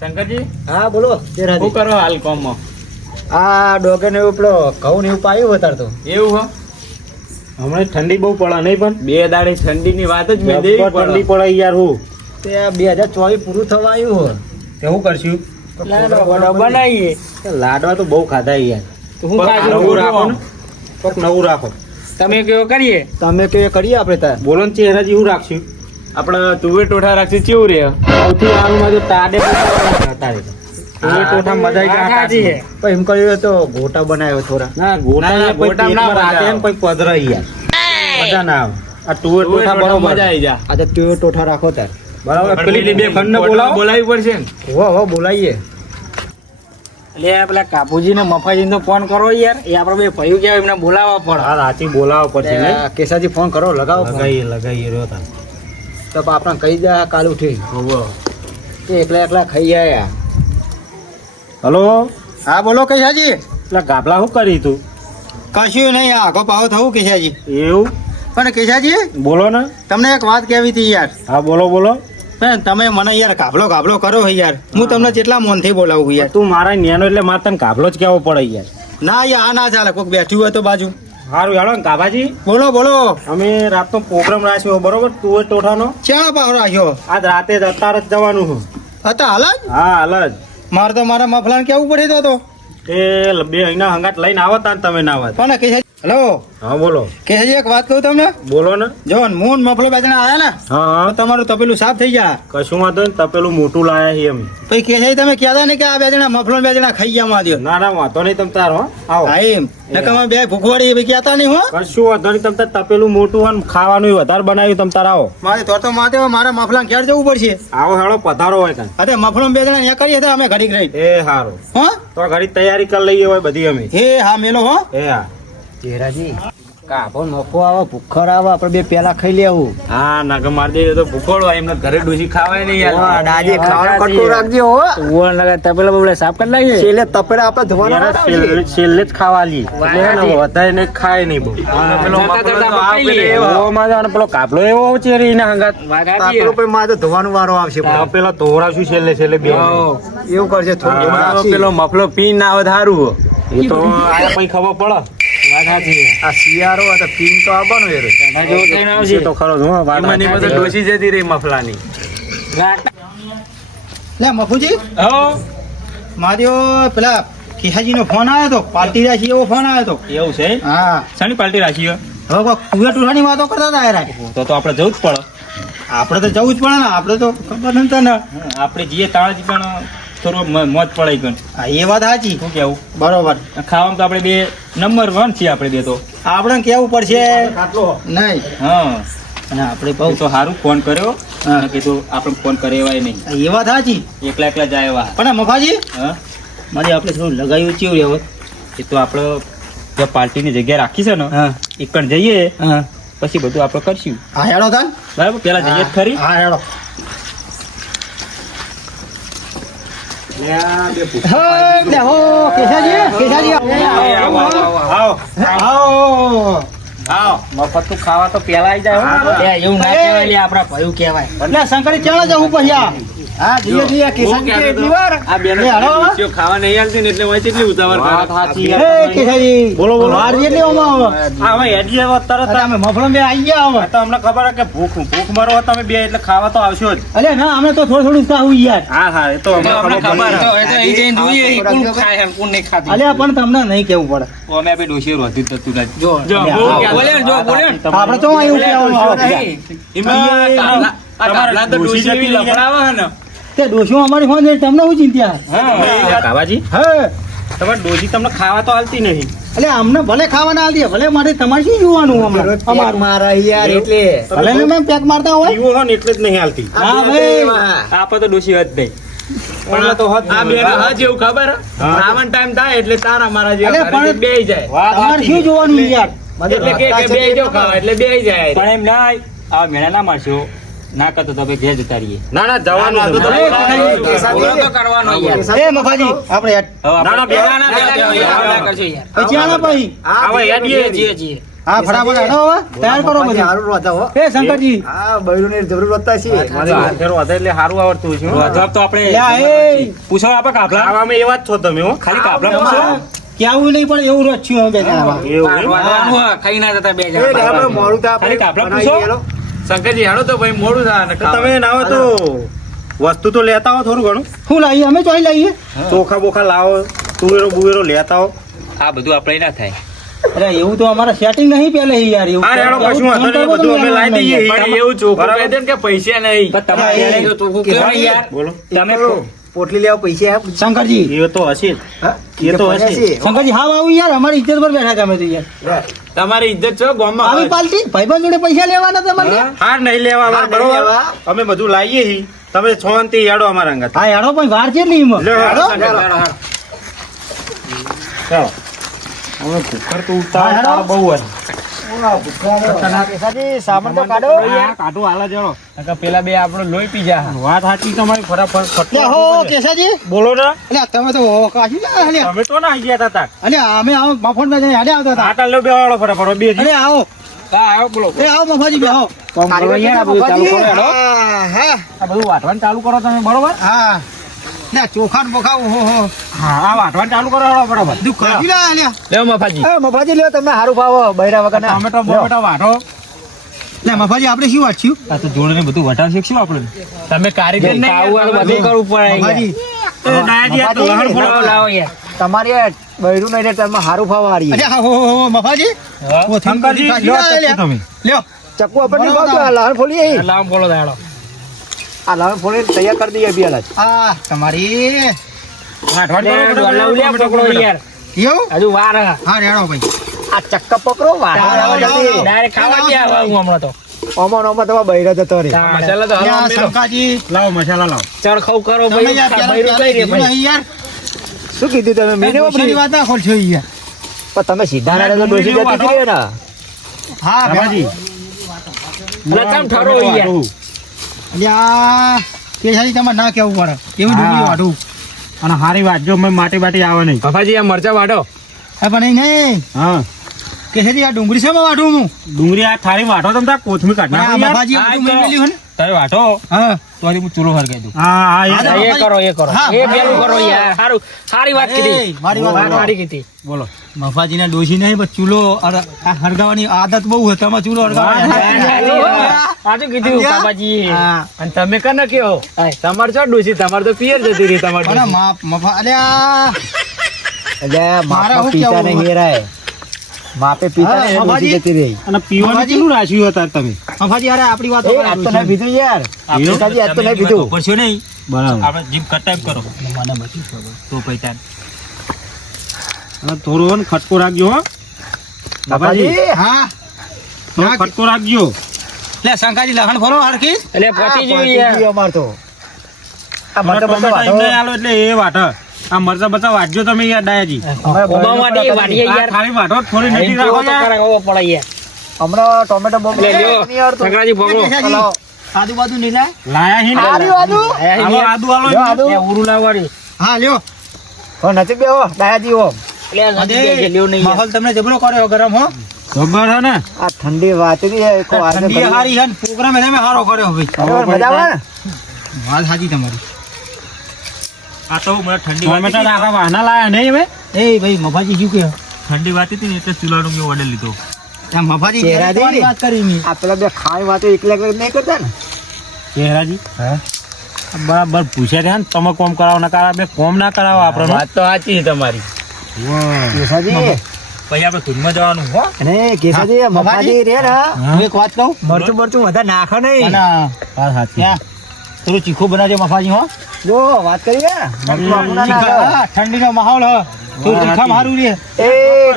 શંકરજી? હા બોલો શું કરો હાલ કોમમાં? આ ડોકે ને એવું પેલો ઘઉં ને એવું પાયું વધારે તો. એવું હો? હમણાં ઠંડી બહુ પડે નહીં પણ? બે દાડે ઠંડીની વાત જ મેં દેવી ઠંડી પડે યાર હું. તે બે હજાર ચોવીસ પૂરું થવા આવ્યું હો તે શું કરશું બનાવીએ. લાડવા તો બહુ ખાધા યાર. હું નવું રાખો ને. નવું રાખો. તમે કેવો કરીએ? તમે કયો કરીએ આપણે તાર. બોલો ને ચહેરા જેવું રાખશું? આપણે તુવેર ટોઠા રાખશું કેવું રે? સૌથી હાલમાં જો તાડે તારે. તુવેર ટોઠા મજા આવી ગયા સાચી કાચી. પણ એમ કર્યું તો ગોટા બનાવ્યો થોડા. ના ગોટા ના, રાખે કોઈ પધરા યાર મજા ના આવે. આ તુવેર ટોઠા બરોબર. મજા આવી જા. આ તો તુવેર ટોઠા રાખો તાર. બરાબર પેલી બે ખંડ બોલાવો. બોલાવી પડશે હો હો બોલાવીએ. એટલે પેલા કાપુજી ને મફાજી નો ફોન કરો યાર. એ આપડે બે ભયું કેવાય એમને બોલાવવા પડે. હા રાચી બોલાવો પડશે તે કેસાજી ફોન કરો લગાવો ફોન. લગાઈએ લગાઈએ રહ્યો તા તો આપણે કહી દે કાલ ઉઠી. હોવો. તે એકલા એકલા ખાઈ જાય હલો? હા બોલો કેસાજી એટલે ગાભલા શું કરી તું? કશું નહીં આખો પાવો થવું કેશાજી. એવું? પણ કેસાજી બોલો ને. તમને એક વાત કહેવી હતી યાર. હા બોલો બોલો. પણ તમે મને યાર ગાભલો ગાભલો કરો હે યાર. હું તમને જેટલા મોનથી બોલાવું યાર. તું મારા નેનો એટલે મારે તને ગાભલો જ કેવો પડે યાર. ના યાર આ ના ચાલે. કોઈક બેઠ્યું હોય તો બાજુ. સારું હેડો ને કાભાજી. બોલો બોલો. અમે રાતનો પ્રોગ્રામ રાખ્યો બરોબર? તુવેર ટોઠાનો? ક્યાં ભાવ રાખ્યો? આજ રાતે જ અત્યારે જ જવાનું છું હતા હાલ જ? હા હાલ જ. મારે તો મારા મફલાને કેવું પડે તો એ બે અહીંના હંગાત લઈને આવો તા તમે ના આવત. પણ કેસાજી હેલો હા બોલો. કેસાજી એક વાત કહું તમને? બોલો ને. જો મૂન મફલો બે જણા આવ્યા ને હા તમારું તપેલું સાફ થઈ જાય. કશું વાંધો ને તપેલું મોટું લાયા છે એમ. પછી કેસાજી તમે કહેતા ને કે આ બે જણા મફલો બે જણા ખાઈ ગયા માં ના ના વાંધો નહીં તમ તાર હો. આવો. હા એમ. નકર અમે બે ભૂખવાડી એ કહેતા નહીં હો. કશું વાંધો નહીં તમ તાર તપેલું મોટું હોય ને ખાવાનું વધારે બનાવ્યું તમ તાર આવો. મારે તો તો માથે મારા મફલા ઘેર જવું પડશે. આવો હેળો પધારો હોય કાંઈ. અરે મફલો બે જણા અહીંયા કરીએ તો અમે ઘડીક રહી એ સારું હો? તો ઘડી તૈયારી કરી લઈએ હોય બધી અમે. હે હા મેલો હો. એ હા. ચેરાજી કાપો નોખો આવે ભૂખર આવો આપણે બે પેલા ખાઈ લેવું. હા નાકે માર દે તો ભૂખોડો એમને ઘરે ડૂસી ખાવાય નહીં યાર. દાજે ખાવાનો કટકો રાખજો હો. ઓળ લગે તપેલા બબલે સાફ કરી લાગે છેલે તપેલા આપણે ધોવાના છેલ્લે જ ખાવા લી એટલે વધારે ને ખાય નહીં બહુ. પેલો આ પેલો એવો. અને પેલો કાપલો એવો છે ના હંગાત. કાપલો પછી મારે તો ધોવાનો વારો આવશે પેલા. ધોરાશું છેલ્લે છેલે બે એવું કરશે થોડું પેલો મફલો પી ના આવે સારું એ તો આ પછી ખબર પડે. આ શિયાળો આ તો પીન તો આવવાનું યાર એ તો ખરો હો, વાત એમાં ને ડોસી જતી રહી મફલાની. લે મફુજી? હો? માર્યો પેલા કિહાજીનો ફોન આવ્યો તો પાર્ટી રાશી એવો ફોન આવ્યો તો. એવું છે? હા. શાની પાર્ટી રાખી હવે કોઈ કુવે ટુહાની વાતો કરતા હતા યાર તો તો આપણે જવું જ પડે. આપણે તો જવું જ પડે ને આપણે તો ખબર નથી ને આપણે જઈએ તાજ પણ થોડો મ- મોજ પડે કણ હા એ વાત સાચી. શું કેવું? બરોબર. ખાવામાં તો આપણે બે નંબર વન છીએ આપણે બે તો. આપણે કેવું પડશે? નહીં. હા. અને આપણે બહુ તો સારું ફોન કર્યો. કીધું આપણે ફોન કરે એવાય નહીં. એ વાત સાચી. એકલા એકલા જાય એવા. પણ મફાજી? હા? મારે આપણે થોડું લગાવ્યું ચેવું રહેવું એ તો આપણે જ્યાં પાર્ટીની જગ્યા રાખી છે ને હા. એકણ જઈએ હા. પછી બધું આપણે કરશું. હા હેડો તાન. બરાબર? પેલા જઈએ ખરી. હા હેડો હા, લે હો, કેશાજી, કેશાજી, આવો, આવો, આવો આવો. આવો મફત તું ખાવા તો પેલા આવી જાય હો. એવું ના કહેવાય, લે, આપણા ભયું કહેવાય. એટલે શંકરી ચાલો જવું પછી આ. હા, જઈએ, જઈએ, કેશાજી કે એટલી આ બેનો લે, હેડો, હો. ડોશીઓ ખાવા નહીં આવતી ને એટલે હોય કેટલી ઉતાવળ વાત સાચી એ, યાર. બોલો, બોલો. વાર જેટલી ઓમાં આવે. આ હવે હેડી તરત અમે બે ગયા હવે. તો અમને ખબર કે ભૂખ ભૂખ મરો તમે બે એટલે ખાવા તો આવશો જ અલે, ના, અમે તો થોડું થોડું ખાવું યાર. હા હા એ તો અમને અમને ખબર ખબર તો એ જઈને જોઈએ કોણ ખાય છે, કોણ નહીં ખાતું. અલે, પણ તમને નહીં કેવું પડે અમે આપી ડોશીઓ રોધી જ થતું જો, જો, લે, બહુ આવો. કહેતા. બોલે જો, બોલે આપણે તો આવે. તો ડોશી ડોશી લફડાવે ને. તે ડોશીઓ અમારી ફોન તમને હું ચિંતા? હા. કાવાજી? હે. તમારે ડોશી તમને ખાવા તો હાલતી નહીં. એટલે અમને ભલે ખાવાના આલી ભલે મારે તમારે શું જોવાનું હમણાં? અમાર. મારા યાર એટલે. ભલે ને મેં પેક મારતા હોય. પીવો હોય એટલે જ નહીં હાલતી હા ભાઈ. આપણે તો ડોશી જ નહીં. પણ તો હદ આ હજ એવું ખબર? હે? ટાઈમ થાય એટલે તારા મારા જેવા પણ- ઘરે જાય. તમારે શું જોવાનું યાર? એટલે કે કે બેહી ખાવા એટલે બેહી જાય. પણ એમ ના આ મેળા ના મારશો. ના કરતો તો ઘેર જતા રહીએ ના ના જવાનું ના, તો. બોલો કરવાનો યાર. એ મફાજી આપણે ના, ના, બેહવા ના યાર, કરશો યાર. પછી આના પછી હવે હેડીએ. જીએ, જીએ. હા ફટાફટ હેડો હવે તૈયાર કરો મફાજી હારું રોતા હો. એ શંકરજી હા, બૈરુંને જબરું રોતા છે. મારે હાથેરો હતા એટલે સારું આવડતું છે જવાબ તો આપણે લ્યા, એ પૂછો આપણે કાપલા આવામાં એવા જ છો તમે હો ખાલી કાફલા પૂછો કેવું નહીં પણ એવું રચ્યું બે જણા એવું? ખાઈ ના જતા બે જણા લે, મોડું તો આપણે કાફલા પૂછો. શંકરજી હાડો તો ભાઈ મોડું થાય તમે ના હોય તો વસ્તુ તો લેતા હો થોડું ઘણું. શું લાવીએ? અમે ચોઈ લાવીએ? ચોખા બોખા લાવો તુવેરો બુવેરો લેતા હો આ બધું આપણે ના થાય. અરે એવું તો અમારા સેટિંગ નહીં પહેલે યાર એવું અરે રેડો, કશું વાંધો નહીં, બધું અમે લાવી દઈએ. પણ એવું ચોખ્ખું કહી દે કે પૈસા નહીં. તમારે એ- તો ચોખ્ખું યાર બોલો. તમે પોટલી લેવા પૈસા આપ. શંકરજી. એ તો હશે એ તો હશે. શંકરજી હા આવું યાર. અમારી ઇજ્જત પર બેઠા તમે તો યાર. તમારી ઇજ્જત છો ગામમાં આવી પાલટી? ભાઈબંધ જોડે પૈસા લેવાના તમારે હા? નહીં લેવા બરોબર. અમે બધું લાવીએ છીએ. તમે છોનથી યાડો અમારા અંગત. હા યાડો પણ વાર છે નહીં. ચાલો. હવે કુકર તો ઉતાર હા, બહુ હોય કેસાજી, સામાન તો કાઢો. હા, કાઢો હાલા જડો. પેલા બે આપણો લોહી પી જા. વાત સાચી તમારી ફટાફટ કેસાજી. બોલો ને. અલ્યા તમે તો કાશી તમે તો ના આવી ગયા હતા અલ્યા અમે આવો મફતમાં હાડે આવતા હતા. આટા લો બેવાળો ફટાફટ બે અરે આવો. આવો બોલો. એ આવો મફાજી બે આવો બધું ચાલુ કરો, હા હા. આ બધું વાટવાનું ચાલુ કરો તમે બરોબર? હા. લે ચોખા ને બોખા ઓહો હો. હા આ વાટવાનું ચાલુ કરો હળો બરાબર. બધું કરી લા અલ્યા લે મફાજી. એ, મફાજી લ્યો, તમને હારું ભાવો બૈરા વગરના. ટમેટો બમેટો વાટો. લે મફાજી આપણે શું વાંચ્યું આ તો જોડે બધું વટાણ શીખશું આપણે? તમે કારીગર નહીં બધું કરવું મફાજી. એ ડાયાજી આ તો લહણ ફોડો. લાવો યાર તમારી બૈરું નહીં તમે હારું ભાવો હારી. અરે હો હો મફાજી. ઓ શંકરજી લ્યો લા. તમે. લ્યો. ચક્કુ આપણને ભાવતું, આ લહણ ફોલી અહીં. ફોલો દાડો. આ લહણ ફોડી તૈયાર કરી દઈએ બિયાલા જ. આ તમારી વાટવાનું કરો ફટાફટ. ટમેટો, બમેટો. યાર. એવું? હજુ વાર. હે. હા રેડો ભાઈ. આ ચક્કા પકડો લાવો, જતી. લાવો, લાવો. ડાયરેક્ટ ખાવા દે હું હમણાં તો. ઓમાં ને ઓમાં બૈરો જતો રહે. મસાલા તો લ્યા, શંકાજી. લાવો મસાલા લાવો. ચરખાવ કરો તમે ભાઈ કઈ રે ભાઈ યાર. શું કીધું તમે? મેને ડોશીની વાત ના ખોલશો ઈ યાર. પણ તમે સીધા ના તો ડોસી જતી રહે ને હા લચમ ઠરો યાર. અલ્યા કેસાજી તમારે ના કેવું પડે. એવું ડુંગળી વાઢું. અને હારી વાટજો મેં માટી બાટી આવે નહીં. મફાજી આ મરચા વાટો હા પણ નહીં નહીં. હા. કેસાજી આ ડુંગળી શેમાં વાઢું હું? ડુંગળી આ થાળી વાટો તમે કોથમી કાઢ બાબાજી. ને? હા. તો હજી હું ચૂલો હરગાઈ દઉં. હા હા એ કરો એ કરો એ. પેલું કરો યાર. સારું સારી વાત કીધી. મારી વાત. સારી કીધી. બોલો. મફાજીને ડોશી નહીં પણ ચૂલો હરગાવાની આદત બહુ હોય તમે ચૂલો હરગાવાની સાચું કીધું? બાબાજી. હા. અને તમે કને કયો તમારે છો ડોસી તમારે તો પિયર જતી રહી તમારે મફા અલ્યા. એટલે મારા માપમાં શું પીતા કહેવું? નહીં માપે પીતા હા, નહીં ડોસી મામાજી. જતી રહી. અને પીવાનું. કેટલું રાખ્યું હતા તમે? મફાજી અરે આપણી વાત આજ તો નહીં પીધું યાર. પિતાજી, આજ તો નહીં પીધું પડશો નહીં બરાબર. આપણે જીમ એમ કરો. મને બચી ખબર તો પૈતા અને થોડો ને ખટકો રાખજો હો. બાબાજી બાબાજી, હા. થોડો ખટકો રાખજો. લે શંકાજી લખણ ફરો હરખી. એટલે પટી યાર. અમાર તો. આ મરચાં એમને વાટો. આલો એટલે એ વાટ આ મરચા બરચા વાટજો તમે યાર ડાયાજી. વાડીએ યાર. થાળી વાટો થોડી નથી રાખો યાર. પડે યાર. હમણાં ટોમેટો બોમ્બ આવડતું. સંક્રાંતિ આદુ બાદુ નીલા લાયા? હી ને આદુ, આદુ. આદુ આલો આદુ. એ ઉરુ લાવવાડી હા લ્યો. હો, નથી બેહો દાયાજી હો. માહોલ તમને જબરો કર્યો ગરમ હો. ખબર હે ને? આ ઠંડી વાતરી હે કો આજે ઠંડી. હારી હે પ્રોગ્રામ એને મે હારો કર્યો ભાઈ. મજા આવે ને? વાત સાચી તમારી. આ તો મને ઠંડી ટમેટા રાખવા વાના લાયા નહીં હવે? એ ભાઈ મફાજી શું કે ઠંડી વાત હતી ને એટલે ચૂલાનું મેં ઓર્ડર લીધો. મફાજી વાત કરી આ પેલા બે ખાઈ વાતો એકલા એકલા નહીં કરતા ને? ચહેરાજી બરાબર પૂછ્યા છે ને તમે કોમ કરાવો ના કરાવો બે કોમ ના કરાવો આપણે વાત તો સાચી છે તમારી. કેસાજી? પછી આપણે ધૂનમાં જવાનું હો? અને કેસાજી મફાજી રે ને હું? એક વાત કહું? મરચું મરચું વધારે નાખો નહીં. સાચી. થોડું ચીખું બનાવજો મફાજી હો. જો વાત કરી ને ના ઠંડીનો માહોલ હ. થોડું ચીખા મારું રે. એ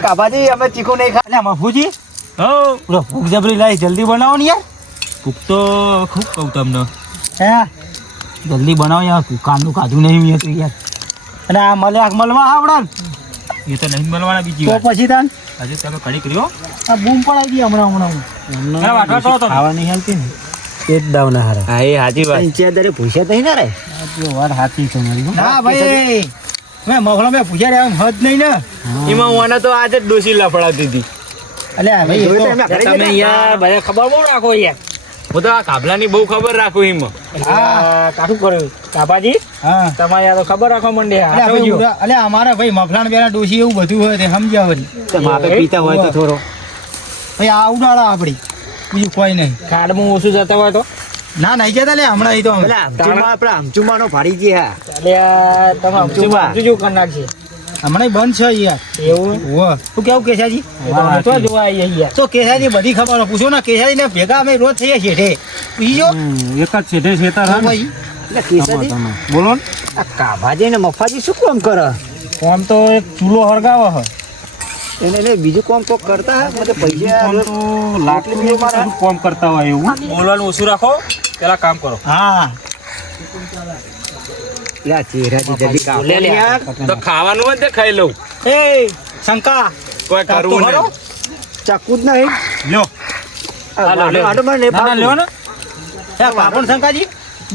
કાબાજી અમે ચીખું નહીં ખા મફુજી? હો. પેલો ભૂખ જબરી લાવી જલ્દી બનાવો ને યાર. ભૂખ તો ખૂબ કહું તમને. હે? જલ્દી બનાવો યાર કામનું કાઢું નહીં મેં તું યાર. અને આ મળે મળવા આવડે ને, એ તો નહીં મળવાના બીજી તો પછી તાન. આજે તમે કડી કર્યો આ બૂમ પડાવી દી હમણાં હમણાં ના, વાટવા તો. ખાવા નહીં હાલતી ને. પેટ ડાઉન હારે. હા એ સાચી વાત. પંચાયત ભૂસ્યા તઈ ને રે. આ વાત સાચી છે મારી હો. ના ભાઈ. મેં મફળો મેં પૂછ્યા રહ્યા હદ નહીં ને. એમાં મને તો આજે જ દોષી લફડાતી હતી. અલ્યા ભાઈ એ તમે યાર બધા ખબર બહુ રાખો યાર. હું તો આ કાબલાની બહુ ખબર રાખું એમ. કાઠું કર્યું કાપાજી હા. તમારે યાર ખબર રાખવા માંડે. ભાઈ અલ્યા અમારા ભાઈ મફલાણ બેના ડોશી એવું બધું હોય તે સમજ્યા વળી માપે પીતા હોય તો થોડો. ભાઈ આ ઉડાડા આપડી. બીજું કોઈ નહીં. ખાડમાં ઓછું જતા હોય તો? ના નહીં જતા લે હમણાં ઈ તો અમે. પેલા નો આપણા આમચુમાંનો ભાડી જે હા. તમે. સમજુ જેવું કરી નાખશે? હમણાં બંધ છે યાર. એવું હો તું કેવું કેસાજી? તો જોવા આવી યાર. તો કેસાજી બધી ખબર. પૂછો ને કેસાજી ને ભેગા અમે રોજ થઈએ છીએ બીજો એક જ છેઠે છેતા રહે ભાઈ. એટલે કેસાજી બોલો ને. આ કાભાજી ને મફાજી શું કામ કરે? કોમ તો એક ચૂલો હળગાવે હે. એને એટલે બીજું કોમ તો કરતા હે? મને પૈસા લાકડી બીજું મારા. કોમ કરતા હોય એવું. બોલવાનું ઓછું રાખો પેલા કામ કરો. હા. લે ચહેરાથી જલ્દી કાપો લે, લે. યાર. તો ખાવાનું હોય તે ખાઈ લઉં. એ શંકા કોઈ કરવું નહીં. ચાકુ જ નહીં. લ્યો. હાલો, લ્યો. વાડો મને ના ના લ્યો ને. હે, પાપણ શંકાજી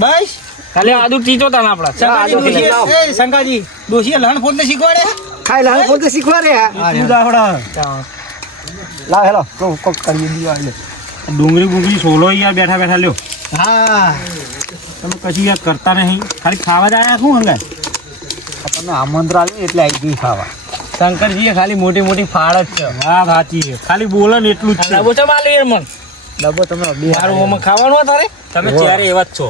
બસ. ખાલી આદુ ટીચો તા આપડા શંકાજી એ શંકાજી દોશી લહણ ફોડને શીખવાડે? ખાઈ લહણ ફોન તો શીખવાડે? આ. લાવ હેલો કોક કરી દીધું આ લે. ડુંગળી બુંગળી સોલો અહીંયા બેઠા બેઠા લ્યો. હા. તમે કશી યાદ કરતા નહીં. ખાલી ખાવા જ આવ્યા શું હંગાય? આપણને તમને આમંત્રણ આવ્યું એટલે આવી ગઈ ખાવા. શંકરજીએ ખાલી મોટી મોટી ફાળ જ છે. હા સાચી છે. ખાલી બોલે ને એટલું જ છે. ડબો ચમ આલ્યો મન? ડબ્બો તમે બે મારું ઓમાં ખાવાનું તારે? તમે ત્યારે એવા જ છો?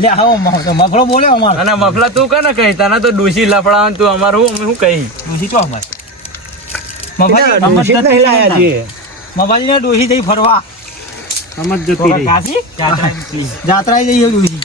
લે આવો મફળો બોલ્યો અમારો. અને મફલા તું કને કહી? તને તો ડોશી લફડાવાનું તું અમારું હું શું કહી? ડોશી છો અમારે. મફાજી મફાજી ને ડોશી થઈ ફરવા. સમજ જતી રહી. કાશી? જાત્રાએ જઈએ ડોશી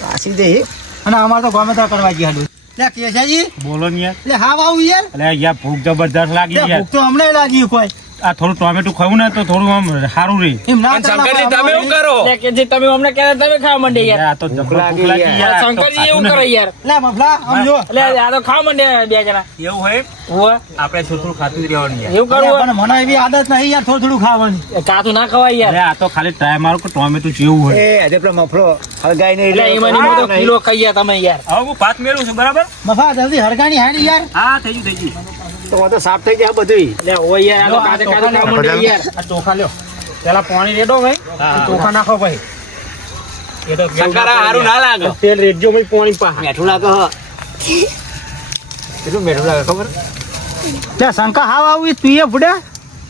કાશી જઈ. અને અમારે તો ગમે તો કરવા ગયા ડોશી લે કેશાજી બોલો ને યાર. લે હા યાર. યાર ભૂખ જબરદસ્ત લાગી યાર. ભૂખ તો હમણાં લાગી કોઈ આ થોડું ટોમેટો ખાવું ને તો થોડું આમ સારું રહે એમ ના શંકરજી તમે એવું કરો? કે જે તમે અમને કહે તમે ખાવા માંડે યાર. આ તો ભૂખ લાગી યાર. શંકરજી એવું કરો યાર. લે મફલા આમ જો. લે આ તો ખાવા માંડે બે જણા. એવું હોય? હોવે. આપણે થોડું ખાતું જ રહેવાનું યાર. એવું કરવું પણ મને એવી આદત નહીં યાર થોડું થોડું ખાવાની. કાતું ના ખવાય યાર. આ તો ખાલી ટ્રાય મારો કે ટોમેટો જેવું હોય. એ આજે પેલો મફળો હળગાઈ નહીં એટલે એમાં મોટો કિલો ખાઈ ગયા તમે યાર. હવે હું પાત મેળવું છું બરાબર? મફા જલ્દી હરગાની હાડી યાર. હા થઈ ગયું થઈ ગયું. તો આ તો સાફ થઈ જાય બધું ઓ યાર આ યાર. આ ચોખા લ્યો. પેલા પાણી રેડો ભાઈ. ચોખા નાખો ભાઈ. એ તો શંકર હારું ના લાગે. તેલ રેડજો ભાઈ પાણી પા મીઠું લાગે હ. કેટલું મીઠું લાગે ખબર? લે શંકા હાવ આવું તું એ ફૂડ્યા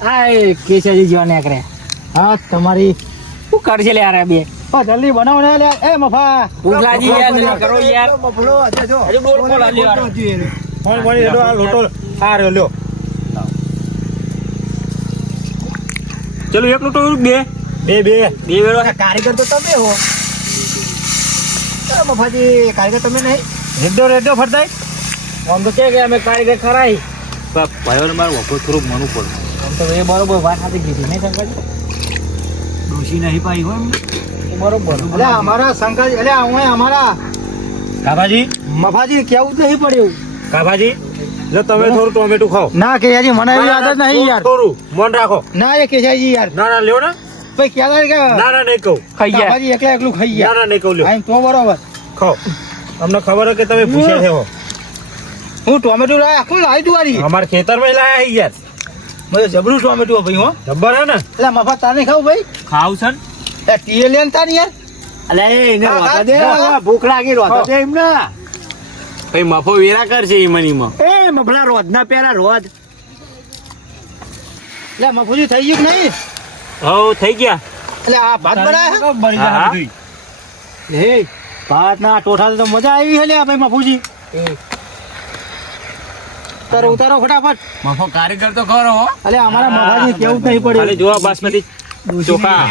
હા કેસાજી જેવા નીકળે. હા તમારી શું કરશે લે યાર બે. ઓ જલ્દી બનાવો ને લે. એ મફા. ભૂખ યાર કરો યાર. મફળો જો હજુ ડોલ ખોલા લ્યો ફોન ફોન રેડો આ લોટો રહ્યો લ્યો. ચલો એક લોટો બે. બે બે. બે વેળો. કારીગર તો તમે હો. મફાજી કારીગર તમે નહીં. રેડો રેડો ફરતાય આમ તો કે અમે કારીગર ખરાઈ. ભાઈઓ મારે વખો થોડુંક મનું પડે. આમ તો એ બરોબર વાત સાથે કીધી નહીં શંકરજી? ડોશી નહીં પાઈ હોય એ બરોબર. અલે અમારા શંકા એટલે હું અમારા કાભાજી? મફાજી કેવું જ નહીં પડ્યું. કાભાજી? જો તમે થોડું ટોમેટો ખાઓ. ના કેશાજી મને એવી આદત નહીં યાર. થોડું મન રાખો. ના એ કેશાજી યાર. ના ના લ્યો ને. ભાઈ ક્યાં કે ના ના નહીં કહું. મફાજી એકલા એકલું ખાઈ ના ગયા. ના નહીં કહું લ્યો. આમ તો બરોબર. ખાઓ. તમને ખબર હોય કે તમે પૂછ્યા છે હો હું ટોમેટો લાય આખું લાવી આરી. અમાર ખેતરમાં લાયા યાર. મને જબરું ટોમેટો ભાઈ હો. જબર હે ને? એટલે મફત તારે ખાવ ભાઈ? ખાવ છે ને? એ ટીએ લેન તાર યાર. અલે એને રોતા દે. ભૂખ લાગી રોતા દે એમને. ભાઈ મફો વેરા કરશે ઈ મનીમાં. એ મફલા રોજ ના પેલા રોજ એટલે મફુજી થઈ ગયું નહીં? હવ થઈ ગયા. એટલે આ ભાત બનાવ્યા હા, હા. હે ભાત ના ટોઠા તો મજા આવી હે લે ભાઈ મફુજી. ઉતારો ઉતારો ફટાફટ. મફો કારીગર તો કરો હો. અલે અમારા મફાજી કેવું નહીં પડે. અલે જોવા બાસમતી ચોખા.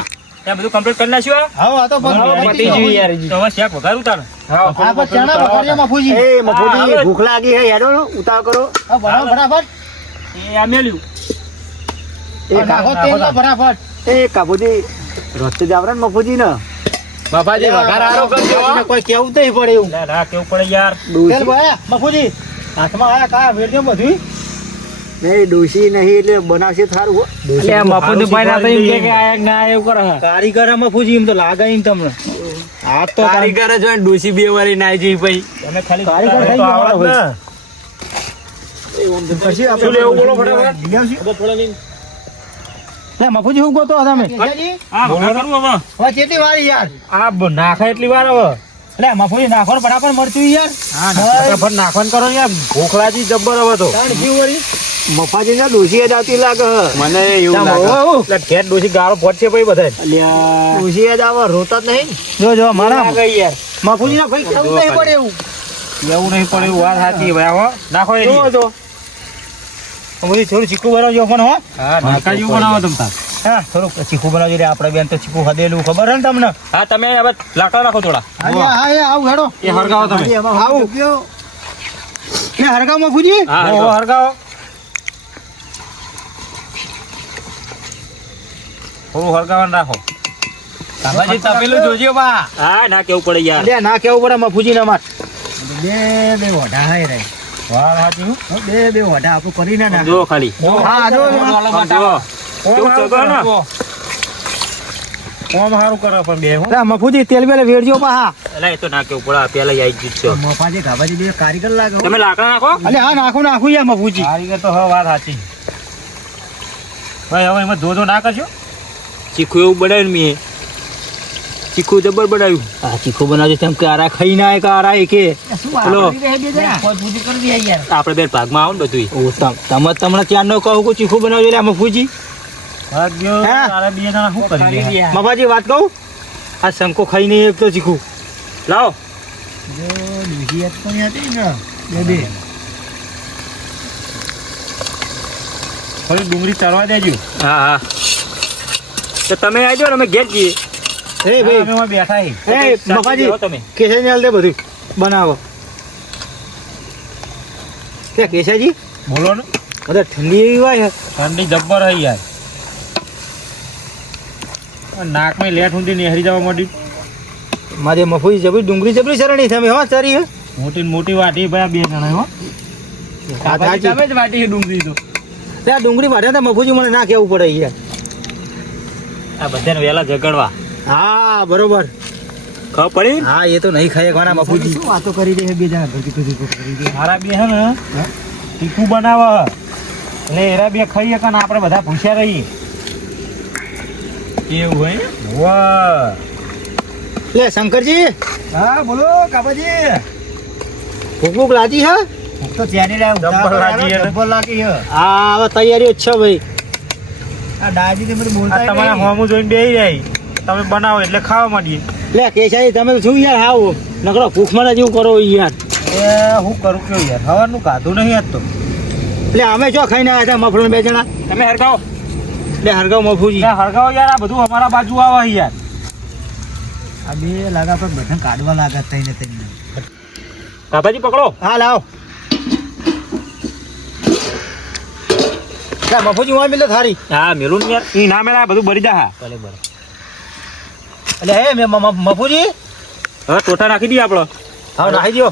ત્યાં બધું કમ્પ્લીટ કરી નાખ્યું હા? આ તો પતી ગયું. યાર તો હવે શાક વઘાર ઉતાર હા આ ચણા વઘારીયા મફુજી. એ મફુજી ભૂખ લાગી હે હેડો ઉતાર કરો. હા બનાવો ફટાફટ એ આ મેલ્યું. એ આ તેલ તેલમાં ફટાફટ એ કાબુજી રસ્તે જાવરા ને મફુજી ને. બાપાજી વઘાર આરો કરજો કોઈ કેવું નહીં પડે એવું. ના ના કેવું પડે યાર? તેલ ભાયા મફુજી. હાથમાં આયા કા વેડજો બધું નહીં ડોશી નહીં એટલે બનાવશે થારું એટલે મફુદભાઈ ના તો એમ કે કે આ ના એવું કરે કારીગર મફુજી એમ તો લાગે એમ તમને. આ તો કારીગર જ હોય ને બે વારી નાઈ જઈ ભાઈ. તમે ખાલી કારીગર થઈ ગયો આવડત પછી શું લેવું બોલો ફટાફટ? લઈ આવશું. બધો થોડો લઈને. લે મફુજી શું ગોતો તમે? કેસાજી આ વઘાર કરું હવે? હવે કેટલી વાર યાર? આ નાખે એટલી વાર હવે. લે પૂરી નાખવાનું ફટાફટ મળતું યાર. હા ફટાફટ નાખવાનું કરો યાર. ભૂખ લાગી જબ્બર હવે તો. મફાજી ના ડોસી જ આવતી લાગે. મને એવું લાગે. એટલે ઘેર ડોસી ગાળો પહોંચશે ભાઈ બધા અલ્યા. ડોસી જ આવે રોતા જ નહીં. જો જો મારા લાગે યાર. મફુજી ના ભાઈ કેવું નહીં પડે એવું. એવું નહીં પડે એવું વાત સાચી ભાઈ હો. નાખો એ જો જો. થોડું ચીકુ ભરાવજો પણ હો. હા જેવું બનાવો તમ તાર. હા થોડુંક ચીકુ બનાવજો રે આપણે બેન તો ચીકુ હદેલું ખબર હે ને તમને? હા તમે હવે લાકડા રાખો થોડા. હા હા આવું હેડો. એ હરગાવો તમે. આવું. ને હરગા મફુજી હા હરગાવો. હરગાવો. થોડું હરગાવાનું રાખો. બાબાજી તપેલું જોજો બા. હા ના કેવું પડે યાર. લે ના કેવું પડે મફુજી ના માર બે બે વઢા હે રે. વાત સાચી હો. બે બે વઢા કરી ના ના જો ખાલી. હા જો જો ઓમ હારું કરો ને? કરે. ઓમ હારું કરે પણ બે હું. મફુજી તેલ બેલ વેડજો એ તો ના કેવું પડે પેલા આવી જ છો. મફાજી ગાભાજી બે કારીગર લાગે તમે લાકડા નાખો? અલે હા નાખું નાખું યાર મફુજી. કારીગર તો હવે વાત સાચી. ભાઈ હવે એમાં ધોધો ના કરશો? ચીખું એવું બનાવ્યું ને મેં. ચીખું જબર બનાવ્યું. આ ચીખું બનાવજો તેમ કે આરા ખાઈ ના કે આરા એ કે શું પેલો. આ કરી રહે બે જણા? પૂજી કરી આપણે બે ભાગમાં આવો ને બધું ઓ તમ તમે તમને ત્યાં નો કહું કે ચીખું બનાવજો એટલે મફુજી. ભાગ્યો મફાજી વાત કહું? આ શંકો ખાઈ નહીં એક તો શીખું લાવો થોડી ડુંગળી ચડવા દેજો. હા હા. તો તમે આવજો ને અમે ઘેર જઈએ. એ ભાઈ. બેઠા હી. એ મફાજી તમે. કેસાજી ને હાલ દે બધું. બનાવો. કે કેસાજી બોલો ને. બધા ઠંડી એવી હોય ઠંડી જબ્બર હોય યાર. નાકમાં લેટ ઊંધી નેહરી જવા માંડી. મારે મફુઈ જબરી ડુંગળી જબરી સરણી તમે હો સારી હે. મોટી મોટી વાટી ભાઈ બે જણા હો. તમે જ વાટી ડુંગળી તો. ત્યાં ડુંગળી વાઢ્યા તો મફુજી મને ના કેવું પડે યાર આ બધાને વહેલા જગડવા. હા બરોબર. ખબર પડી? હા એ તો નહીં ખાય ઘણા મફુજી. શું વાતો કરી રહે બે જણા ભરતી ભરતી કરી દે મારા બે હે ને? તીખું બનાવે. એટલે એરા બે ખાઈએ કે આપણે બધા ભૂસ્યા રહીએ. એવું હોય? વાહ. લે શંકરજી. હા બોલો કાપાજી ભૂખ ભૂખ લાગી હા? ભૂખ તો ત્યાંની લાગી હે લાગી હા. હવે તૈયારીઓ જ છે ભાઈ. આ દાદી તમે બધું બોલતા તમારા. હોમું જોઈને બેહી જાય. તમે બનાવો એટલે ખાવા માંડીએ. લે કેસાઈ તમે તો શું યાર આવો? નકરો ભૂખ મને જેવું કરો યાર. એ હું કરું કયો યાર? હવાનું કાધું નહીં આજ તો. એટલે અમે જો ખાઈને આવ્યા હતા મફળો બે જણા? તમે હરગાવો લે હરગાવ મફુજી યાર હળગાવો યાર આ બધું અમારા બાજુ આવે યાર. આ બે લાગા પર બધા કાઢવા લાગા તઈને તઈને. કાપાજી પકડો. હા લાવ. લે મફુજી હોય મિલે થારી હા મેલું ને યાર. ઈ ના મેલા બધું બરી જા ભલે ભલે. એટલે હે મે મફુજી? હવે ટોટા નાખી દઈએ આપણો હા નાખી દો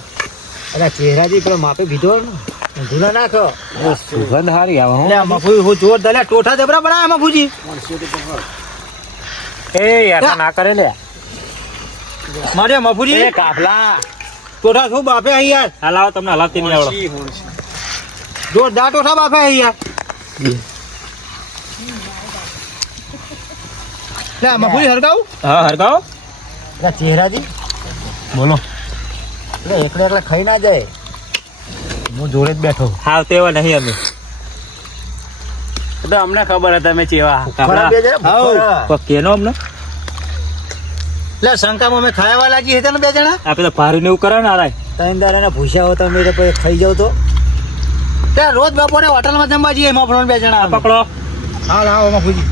અરે ચહેરાજી પેલો માપે ભીધો ને. ધૂલા નાખો. સુગંધ હારી આવે હું. આમાં મફુજી હું જોર દલે ટોઠા જબરા આમાં ભૂજી એ યાર ના કરે લે મારે મફુજી એ કાફલા. ટોઠા શું બાપે અહીં યાર? હા તમને હલાવતી નહીં આવડો. જોરદાર ટોઠા બાપે અહીં યાર. આ મફુજી હરગાવ? હા હરગાવો. અરે ચહેરાજી. બોલો. એટલે એકલા એકલા ખાઈ ના જાય. હું જોડે જ બેઠો હા તેવા નહીં અમે. તો અમને ખબર હતા અમે ચેવા બે. કેનો અમને? લે શંકામાં અમે ખાવા લાગી હતા ને બે જણા? આપણે તો ભારી ને એવું કરે ને આરાય ત્રણ દાડાના ભૂસ્યા હોતા તમે તો પછી ખાઈ જાવ તો. ત્યાં રોજ બપોરે હોટલમાં જમવા જઈએ એમાં ફ્રોન બે જણા અમે. પકડો. હા એમાં ભૂજી.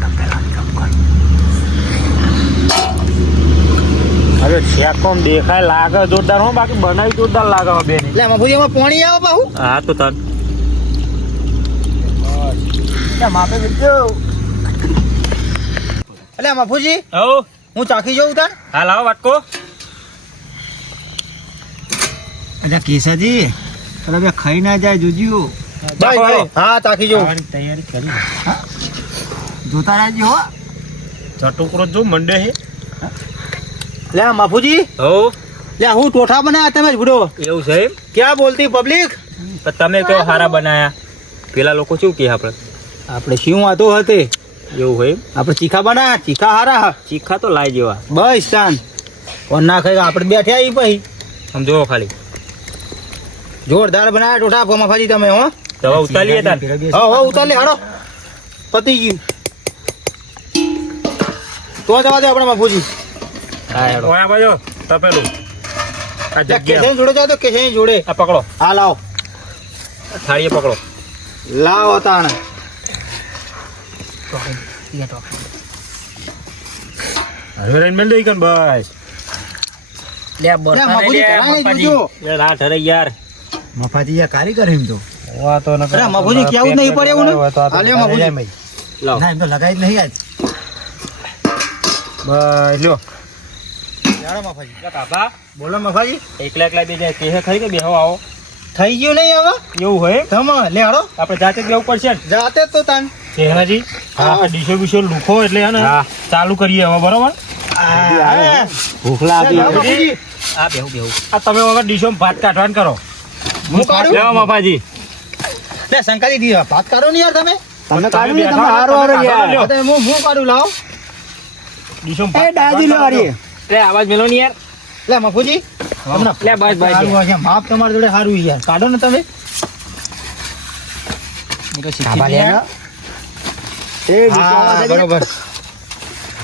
અરે શેકોમ દેખાય લાગે જોરદાર. હો બાકી બનાવી જોરદાર લાગે બેન લે એમાં પાણી આવે બાહુ હા તો તન માપે ભીધો એટલે માફુજી હો. હું ચાખી જોઉં તાર. હા લાવો વાટકો. અચ્છા કેસાજી અરે બે ખાઈ ના જાય જોજો ભાઈ ભાઈ હા ચાખી જઉં. તૈયારી કરી. જોતા રહેજો હો. ચટુકરો જો મંડે હે. લે માફુજી હો. લે હું ટોઠા બનાવ્યા તમે જ બુડો એવું છે એમ? ક્યાં બોલતી પબ્લિક પણ તમે કેવો હારા બનાયા. પેલા લોકો શું કહે આપણે આપણે શું વાતો હતી? એવું હોય એમ? આપણે ચીખા બના ચીખા હારા હા? ચીખા તો લાઈ જેવા. બસ તાન કોણ ના ખાઈ આપણે બેઠ્યા ઈ પછી? આમ જોવો ખાલી. જોરદાર બનાવ્યા ટોઠા આપો મફાજી તમે હો. દવા ઉતારીએ તાર. હો હો ઉતાર લે હાડો પતી ગયું. તો જવા દે આપણે મફુજી હા હેડો. ઓય આ બાજુ? તપેલું. આ જગ્યા. જોડે જાવ તો કેસાઈ જોડે. આ પકડો. હા લાવો. થાળીએ પકડો. લાવો તાણ. હવે રહીને મેલ દઈ કન બસ. લે મફુજી. કરાય જોજો. એ ના ઠરે યાર. મફાજી યાર કારીગર એમ તો. વા તો અરે મફુજી કેવું નહીં પડે એવું ને? મફુજી. ના એમ તો લગાઈ જ નહીં આજ. બસ લ્યો. યાર મફાજી. લે કાકા. બોલો મફાજી. એકલા એકલા બે જાય. કેહે ખરી કે બેહો આવો? થઈ ગયું નહીં હવે? એવું હોય? તમે લે હાડો આપણે જાતે જ પડશે જાતે જ તો તાન. ચહેરાજી? આ ડીશો બીશો લુખો એટલે હે. ને ચાલુ કરીએ હવે બરોબર? આ, ભૂખ લે, લાગી આ બેહું બેહું. આ તમે વગર ડીશો ભાત કાઢવાનું કરો. હું કાઢું? લેવા મફાજી. લે શંકાજી દી ભાત કાઢો ને યાર તમે. તમે કાઢી તમે હારો હારો યાર. હું હું કાઢું લાવ. ડીશો એ દાદી લો હારી. લે આવાજ મેલો ને યાર. લે મફુજી. લે બસ બસ સારું માપ તમારી જોડે સારું યાર. કાઢો ને તમે. કાબા લે ને. એ બરોબર.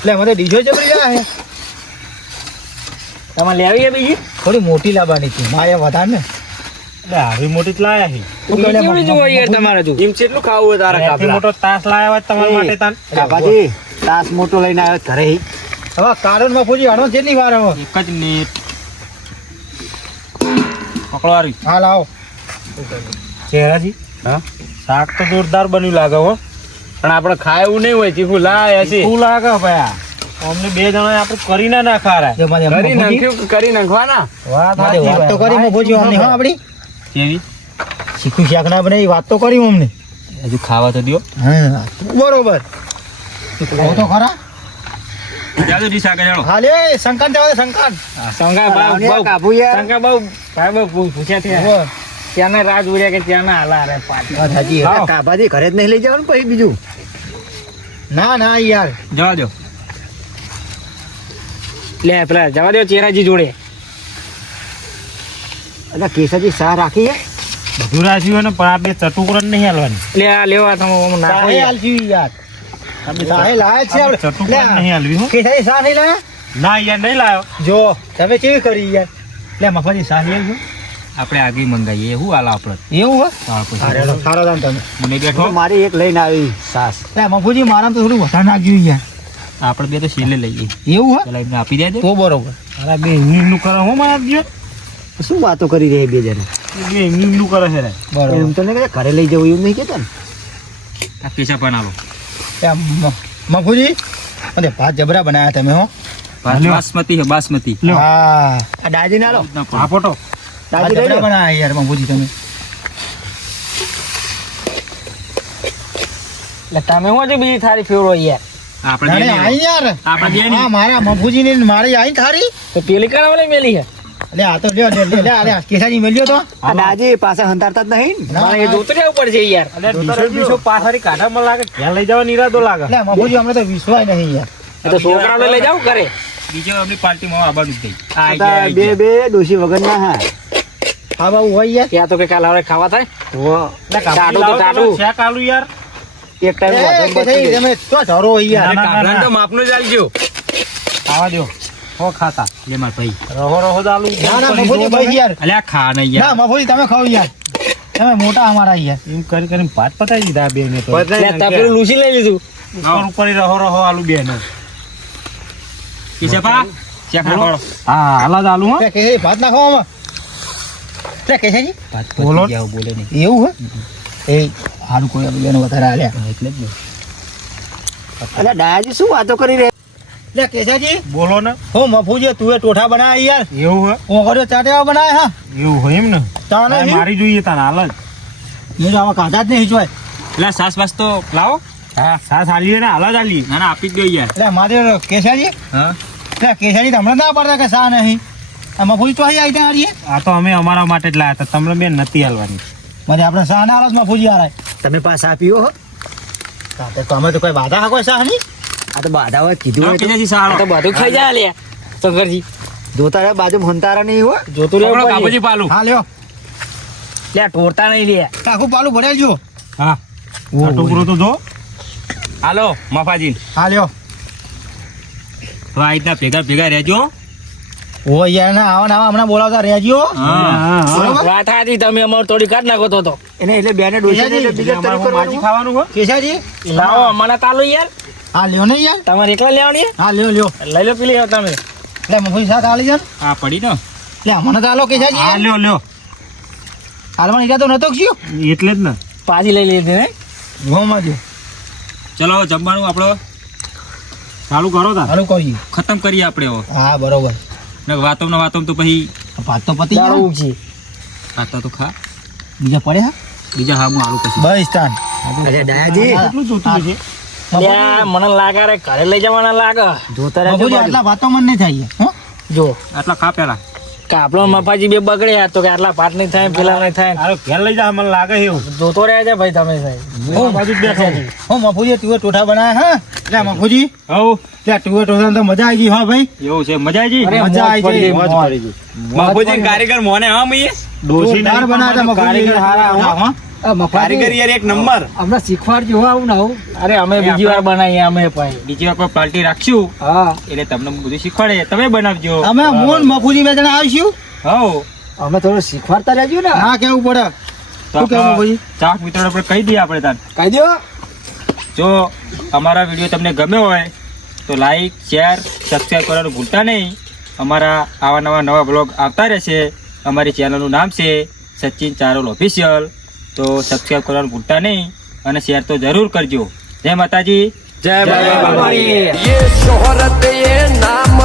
લે મને ડીજો જબરી જાય હે તમારે લેવી છે બીજી? થોડી મોટી લાવવાની છે માયા વધારે ને. એટલે આવી મોટી જ લાયા છે. શું કહે લે, કેવી મફુજી? જોવો યાર તમારે તું? એમ કેટલું ખાવું હોય તારા કાપલા? મોટો તાસ લાયા હોય તમારા માટે તાન? તાસ મોટો લઈને આવ્યો ઘરે. હવે કારણમાં પૂછી હાડો કેટલી વાર હવે એક જ મિનિટ પકડવારી હા લાવો. ચહેરાજી. હા? શાક તો જોરદાર બન્યું લાગે હો. પણ આપણે ખાય એવું નહીં હોય ચીકુ લાય હસી શું લાગે ભાઈ અમને બે જણા આપણે કરી ના ના ખારા કરી નાખ્યું કરી નાખવાના? વાત તો. કરી મફુજી અમને હા આપડી કેવી? શીખું શાક ના બને વાત તો કરી અમને. હજુ ખાવા તો દો હા બરોબર. તો ખરા? જાજો ડીશ આગળ હાલે શંકાન જવા દે શંકાન સંગા લાવને બહુ કાબુ યાર. સંગા બહુ ભાઈ બહુ પૂછ્યા છે ત્યાંના રાજ ઉડ્યા કે ત્યાંના હાલા રે પાટી સાચી કાબાજી ઘરે જ નહીં લઈ જવાનું પછી બીજું? ના ના યાર. જવા દો. લે પેલા જવા દો ચેરાજી જોડે. એટલે કેસાજી શાહ રાખી હે? બધું રાખ્યું ને પણ આ બે ચટુકરો નહીં હાલવાની. લે આ લેવા તમે ના નાખો સાહે યાર. આલજી યાર સાહે લાયા જ છે આપણે. ચટુકરો નહીં હાલવી હું. નહીં લાયા? ના યાર નહીં લાયો. જો તમે કેવી કરી યાર? લે મફાજી લઈ આવજો. આપણે આગળ મંગાવીએ એવું હાલ આપણે. એવું હોય તમે. મને બેઠો. મારી એક લઈને આવી. સાસ. લે મફુજી મારા તો થોડું વધારે નાખ્યું યાર. આપણે બે તો છેલ્લે લઈએ. એવું હોય પેલા આપી દેજો તો બરોબર. અરે બે ઇંગ્લિશનું કરો હું મારા આપજો શું વાતો કરી રહી બે જણા? બે ઇંગ્લિશનું કરે છે રે. બરોબર. એમ તો નહીં ઘરે લઈ જવું એવું નહીં કેતા ને? આ પૈસા પણ મ- મફુજી અને ભાત જબરા બનાયા તમે હો. બાસમતી હે બાસમતી. હા. આ દાજી ના લો. આ ફોટો. દાજી જબરા બનાયા યાર મફુજી તમે. એટલે તમે હું હજુ બીજી થાળી ફેરો યાર? આપણે આઈ યાર. આપણે હા મારા મફુજી ને મારી આઈ થારી તો પેલી કરાવવાની મેલી છે? લે આ તો લ્યો લે લે લે, લે કેસાજી મેલ્યો તો. આ દાદી પાસે હંતારતા જ નહીં. ને. એ જોતું રહેવું પડશે યાર. એટલે ડીશો બીશો પાછળ કાઢામાં લાગે ત્યાં લઈ જવા ઈરાદો લાગે. લે મફુજી અમને તો વિશ્વાસ નહીં યાર. તો છોકરાઓને લઈ જાવ કરે બીજો આપણી પાર્ટીમાં આવવાનું જ નહીં આ આઈ આ ગયા, આઈ બે બે ડોશી વગર ના હા. હા બાબુ હોય યાર. ત્યાં તો કે કાલ હવે ખાવા થાય? તો યાર. એક ટાઈમ વધુ તમે તો યાર. માપનું આવા દો. હો ખાતા. લે માર ભાઈ. રહો રહો જ ના ના મફુજી ભાઈ યાર. અલ્યા ખા નહીં ના યાર તમે ખાઓ યાર. તમે મોટા અમારા યાર. એમ કરી કરીને ભાત પતાવી દીધા આ બેને તો. બધાય પેલું લૂસી લઈ લીધું. ઉપર ઉપર રહો રહો આલુ બેને. કિસે પા ના પાડો હા હાલા આલુ હો. લે ભાત નાખો આમાં. લે કેસાજી બોલો. નહીં. એવું હે? એ હારું કોઈ બેનો વધારે આલ્યા એટલે જ અલ્યા ડાયાજી શું વાતો કરી રહી લે કેસાજી. બોલો ને. હો મફુજી તું ટોઠા બનાયા યાર. એવું હે? ઓગળ્યો ચાટેવા બનાયા હા. એવું હોય એમ ને તાને મારી જોઈએ તાને હાલ જ. નહીં આમાં કાઢા જ નહીં હિચવાય. લે સાસ બાસ તો લાવો. હા. સાસ હાલીએ ને હાલ જ હાલી ના ના આપી જ દો યાર. એટલે મારે કેસાજી. હા. એટલે કેસાજી તમને ના પડતા કે સા નહીં? આ મફુજી તો અહીં આવી ત્યાં હારીએ આ તો અમે અમારા માટે જ લાયા હતા. તમને બેન નથી હાલવાની. મારે આપણે સા ના આલો મફુજી હારાય તમે પાસ આપ્યો હો તો અમે તો કોઈ બાધા હાકો સા આની આ તો બાધા હોય કીધું હોય તો. બધું ખાઈ જાય લે શંકરજી. જોતા રહે બાજુ હંતારા નહીં હોય જોતું રહે બાબુજી પાલું. હા લ્યો. લે ટોરતા નહીં લે. આખું પાલું ભરેલ જો હા. ટોકરો તો જો. હાલો મફાજી. હા લ્યો. હવે આ રીતના ભેગા ભેગા રહેજો ઓ યાર ના આવા ના આવા હમણાં બોલાવતા રહેજો. વાત હતી તમે અમાર થોડી કાઢ નાખો તો તો. એને એટલે બેને ડોસી એટલે બીજા તરી કરવાનું ખાવાનું હો? કેસાજી? લાવો અમારા તાલુ યાર. હા લ્યો ને યાર. તમારે એકલા લેવાની હા લ્યો લ્યો. લઈ લો પેલી હવે તમે. લે મફુજી સાથે આલી જાન હા પડી ને લે મને તો હાલો છે હા લ્યો લ્યો. હાલવાનો ઈરાદો નતો કયો એટલે જ ને. પાછી લઈ લીધી ને? ગોમાં જો ચલો હવે જમવાનું આપણો ચાલુ કરો તા ચાલુ કરીએ. ખતમ કરીએ આપણે હવે. હા બરોબર. ને વાતો ને વાતો તો પછી ભાત તો પતી દારૂ છે ખાતા તો ખા. બીજા પડે હા? બીજા હાગું આલુ પછી. બસ તાન. અરે દયાજી કેટલું જોતું છે મને લાગે રે ઘરે લઈ જવાના લાગે. જોતા રહેજો આટલા વાતો મને નહીં થાય હો? જો. આટલા કાપેલા કાપલો મફાજી બે બગડ્યા તો કે આટલા પાટ નહીં થાય પેલા નહીં થાય. ઘેર લઈ જા મને લાગે એવું. જોતો રહે છે ભાઈ તમે સાહેબ. હું બાજુ બેઠો છું. હું મફુજી તું ટોઠા બનાયા હા? લે મફુજી. હવ લે તું ટોઠા તો મજા આવી ગઈ હા ભાઈ. એવું છે મજા આવી ગઈ? મજા મોજ આવી પડી ગઈ મફુજી કારીગર મોને હા મઈએ? જોરદાર બનાવ્યા હતા મફુજી હા. કારીગર યાર એક નંબર. હમણાં શીખવાડજો હો આવું ને આવું. અરે અમે બીજી વાર બનાવીએ અમે ભાઈ બીજી વાર પાર્ટી રાખશું હા. એટલે તમને બધું શીખવાડે. તમે બનાવજો. અમે મોન મફુજી બે જણા આવીશું? હો અમે થોડું શીખવાડતા રહેજો ને. હા કેવું પડે? તો શું કહેવું ભાઈ? ચાક મિત્રો આપણે કહી દઈએ આપણે તાર. કહી દો. જો અમારા વીડિયો તમને ગમ્યો હોય તો લાઈક શેર સબસ્ક્રાઈબ કરવાનું ભૂલતા નહીં. અમારા આવા નવા નવા બ્લોગ આવતા રહેશે. અમારી ચેનલનું નામ છે સચિન ચારોલ ઓફિશિયલ તો સબસ્ક્રાઈબ કરવાનું ભૂલતા નહીં અને શેર તો જરૂર કરજો. જય માતાજી. જય યે શોહરત યે નામ